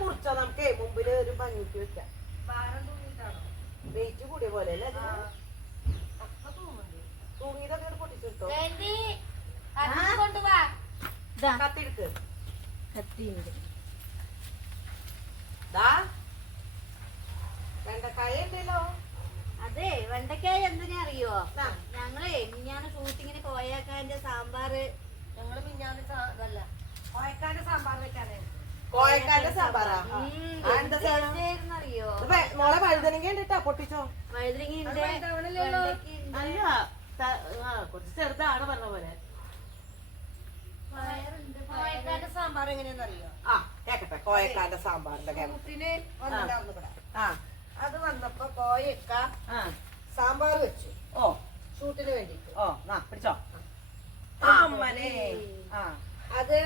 മുറിച്ചോ നമുക്ക് മുമ്പില് ഒരു ഭംഗിക്ക് വെക്കാം. വെയിറ്റ് കൂടിയ പോലെ അല്ലേ തൂങ്ങിയതൊക്കെ പൊട്ടിച്ചെടുത്തോ. കത്തിയെടുക്ക്. വെണ്ടക്കായ ഉണ്ടല്ലോ. അതെ വെണ്ടക്കായ എന്തിനാ അറിയോ? ഞങ്ങളെ മിഞ്ഞാന്ന് ഷൂട്ടിങ്ങിന് കോയക്കാന്റെ സാമ്പാറ് ഞങ്ങള് മിഞ്ഞാന്ന് കോയക്കാന്റെ സാമ്പാർ വെക്കാതെ കോയക്കാന്റെ സാമ്പാറാ അറിയോ? മോളെ വഴുതനങ്ങ ഉണ്ടിട്ടാ പൊട്ടിച്ചോ. വഴുതനങ്ങ അല്ല കുറച്ച് ചെറുതാണ് പറഞ്ഞ പോലെ. കോയക്കാന്റെ സാമ്പാർ എങ്ങനെയാന്ന് അറിയോ? ആ കേക്കട്ടെ. കോയക്കാന്റെ സാമ്പാറിന്റെ ഷൂട്ടിന് വന്നിട്ടായിരുന്നു ഇവിടെ. അത് വന്നപ്പോ കോയക്ക സാമ്പാർ വെച്ചു. ഓ ഷൂട്ടിന് വേണ്ടിട്ട്. ഓ പിടിച്ചോ. അത്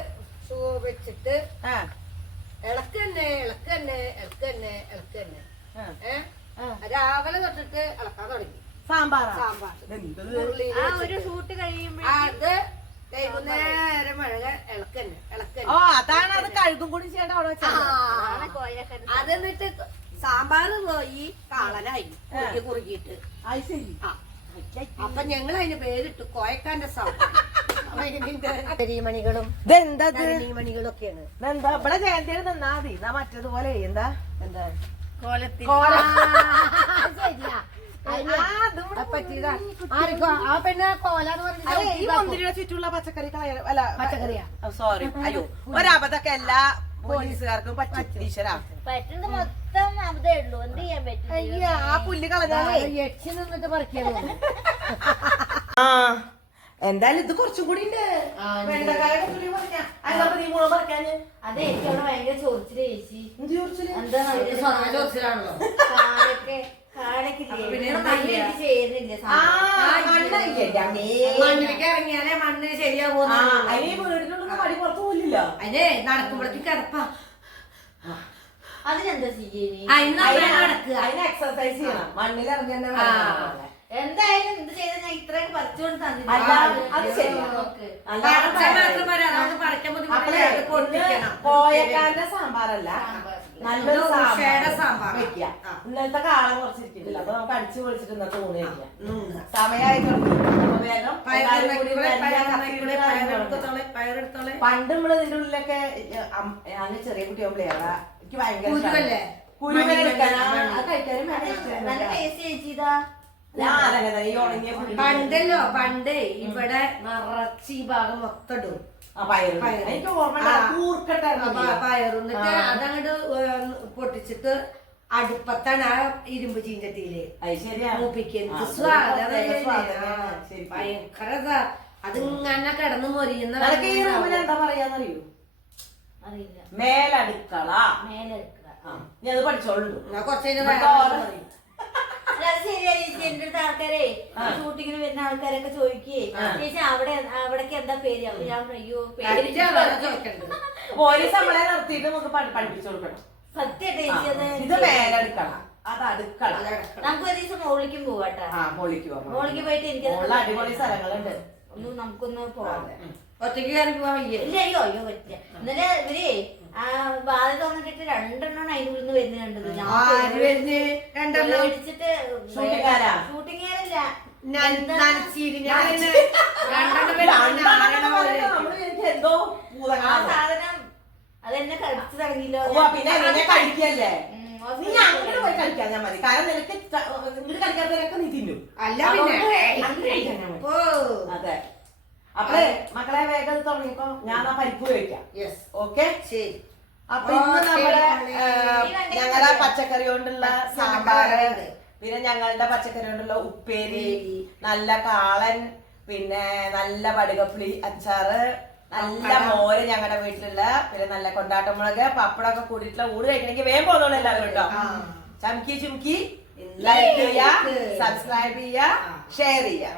വെച്ചിട്ട് ഇളക്കന്നെ രാവിലെ തൊട്ടിട്ട് ഇളക്കാൻ തുടങ്ങി. സാമ്പാർ ആ ഒരു ഷൂട്ട് കഴിയുമ്പോ അത് വൈകുന്നേരം ഇളക്കന്നെ. ഓ അതാണ് അത് കഴുകും കൂടി ചെയ്യേണ്ട അവിടെ വെച്ചാൽ. അത് എന്നിട്ട് സാമ്പാർ പോയി കാളനായി കുറുകിയിട്ട്. അപ്പൊ ഞങ്ങൾ അതിന് പേരിട്ടു കോയക്കാന്റെ സാമ്പാർ. മണികളും മണികളും ഒക്കെയാണ്. എന്താ ഇവിടെ ജയന്തിയിൽ നിന്നാ മതി. എന്നാ മറ്റേതുപോലെ എന്താ എന്താ കോലത്തിൽ ചുറ്റുള്ള പച്ചക്കറി അല്ല പച്ചക്കറിയാ. സോറി അയ്യോ ഒരബദ്ധൊക്കെ എല്ലാ പോലീസുകാർക്കും പറ്റീശ്വരാ. പറ്റുന്നത് മൊത്തം അബദ്ധേ ഉള്ളൂ. എന്ത് ചെയ്യാൻ പറ്റും? അയ്യാ ആ പുല്ല് കളഞ്ഞാലേ യക്ഷി നിന്നിട്ട് പറിക്കാൻ. എന്തായാലും ഇത് കുറച്ചും കൂടി ഉണ്ട്. അതെ എനിക്ക് അവിടെ ഭയങ്കര ചോദിച്ചിട്ട് ചേച്ചി. എന്താ ചോദിച്ചിട്ടാണല്ലോ ഇറങ്ങിയാലേ മണ്ണ് ശരിയാവോ? വീടിനുള്ള മടി പുറത്തു പോലില്ല. അതിനെ നടക്കുമ്പോഴേക്ക് കിടപ്പാ. അതിനെന്താ ചെയ്യേ? അതിന് എക്സർസൈസ് ചെയ്യണം. മണ്ണിൽ ഇറങ്ങി തന്നെ എന്തായാലും എന്ത് ചെയ്ത ഞാൻ ഇത്രയൊക്കെ പറിച്ചുകൊണ്ട് കോയക്കാന്റെ സാമ്പാറല്ല നല്ലൊരു സാമ്പാർ വെക്കുക. ഇന്നലത്തെ കാളം കുറച്ചിരിക്കുന്നില്ല. അപ്പൊ നമുക്ക് അടിച്ചു പൊളിച്ചിട്ട് ഇന്നത്തെ ഊണ് കഴിക്കാം. സമയമായിട്ടുണ്ട്. വേഗം പണ്ട് നമ്മള് ഇതിന്റെ ഉള്ളിലൊക്കെ ഞാൻ ചെറിയ കുട്ടിയാകുമ്പോഴേ എനിക്ക് ഭയങ്കര പണ്ടല്ലോ പണ്ട് ഇവിടെ നിറച്ച് ഈ ഭാഗം മൊത്തം ഇടും പയറുന്നിട്ട് അതങ്ങോട്ട് പൊട്ടിച്ചിട്ട് അടുപ്പത്താണ് ആ ഇരുമ്പ് ചീഞ്ചട്ടിയില് മൂപ്പിക്കുന്നത്. ഭയങ്കര അതിങ്ങനെ കിടന്ന് മൊരിയുന്ന. എന്താ പറയാന്നറിയോ? അറിയില്ല. മേലടുക്കള. ഞാൻ അത് പഠിച്ചോളൂ. കുറച്ച് എന്റെ അടുത്ത് ആൾക്കാരെ ഷൂട്ടിങ്ങിന് വരുന്ന ആൾക്കാരൊക്കെ ചോദിക്കേ ചേച്ചി അവിടേക്ക് എന്താ പേര്? അപ്പൊ ഞാൻ അയ്യോ പോലീസ് നമ്മളെ നിർത്തിയിട്ട് നമുക്ക് പഠിപ്പിച്ചു കൊടുക്കണം. സത്യമായിട്ട് ചേച്ചി അത് ഇത് മേലടുക്കള അത് അടുക്കള. നമുക്ക് ഒരു ദിവസം മോളിലേക്കും പോവാട്ടാ. മോളിലേക്ക് പോയിട്ട് എനിക്ക് അടിപൊളി സ്ഥലങ്ങളുണ്ട്. നമുക്കൊന്ന് പോവാം. ഒറ്റയ്ക്ക് കയറി പോവാൻ വയ്യ. ഇല്ല അയ്യോ പറ്റില്ല. ഇന്നലെ ഇവരേ ബാധ തോന്നിട്ട് 2 എണ്ണമാണ് അതിന്റെ ഉള്ളിൽ നിന്ന് വരുന്നത് കണ്ടത്. മേടിച്ചിട്ട് ഷൂട്ടിങ്ങാരല്ല ആ സാധനം അതെന്നെ കഴിച്ചു തുടങ്ങിയല്ലോ. പിന്നെ കഴിക്കല്ലേ പോയി കഴിക്കാൻ മതി. കാരണം നിനക്ക് ഇങ്ങോട്ട് കഴിക്കാത്തവരൊക്കെ നീ തിന്നും. അല്ല അതെ. അപ്പഴേ മക്കളെ വേഗം തുടങ്ങിയപ്പോ ഞാൻ ആ പരിപ്പ് കഴിക്കാം. ഓക്കെ ശരി. അപ്പൊ ഇന്ന് നമ്മുടെ ഞങ്ങളുടെ പച്ചക്കറി കൊണ്ടുള്ള സാമ്പാറ്, പിന്നെ ഞങ്ങളുടെ പച്ചക്കറി കൊണ്ടുള്ള ഉപ്പേരി, നല്ല കാളൻ, പിന്നെ നല്ല വടുകപ്പുളി അച്ചാറ്, നല്ല മോര് ഞങ്ങളുടെ വീട്ടിലുള്ള, പിന്നെ നല്ല കൊണ്ടാട്ടമുളക്, പപ്പടമൊക്കെ കൂടിയിട്ടുള്ള ഊട് കഴിക്കണമെങ്കിൽ വേഗം പോകുന്നുള്ളൂ എല്ലാവരും കേട്ടോ. ചുമക്കി ലൈക്ക് ചെയ്യുക, സബ്സ്ക്രൈബ് ചെയ്യുക, ഷെയർ ചെയ്യുക.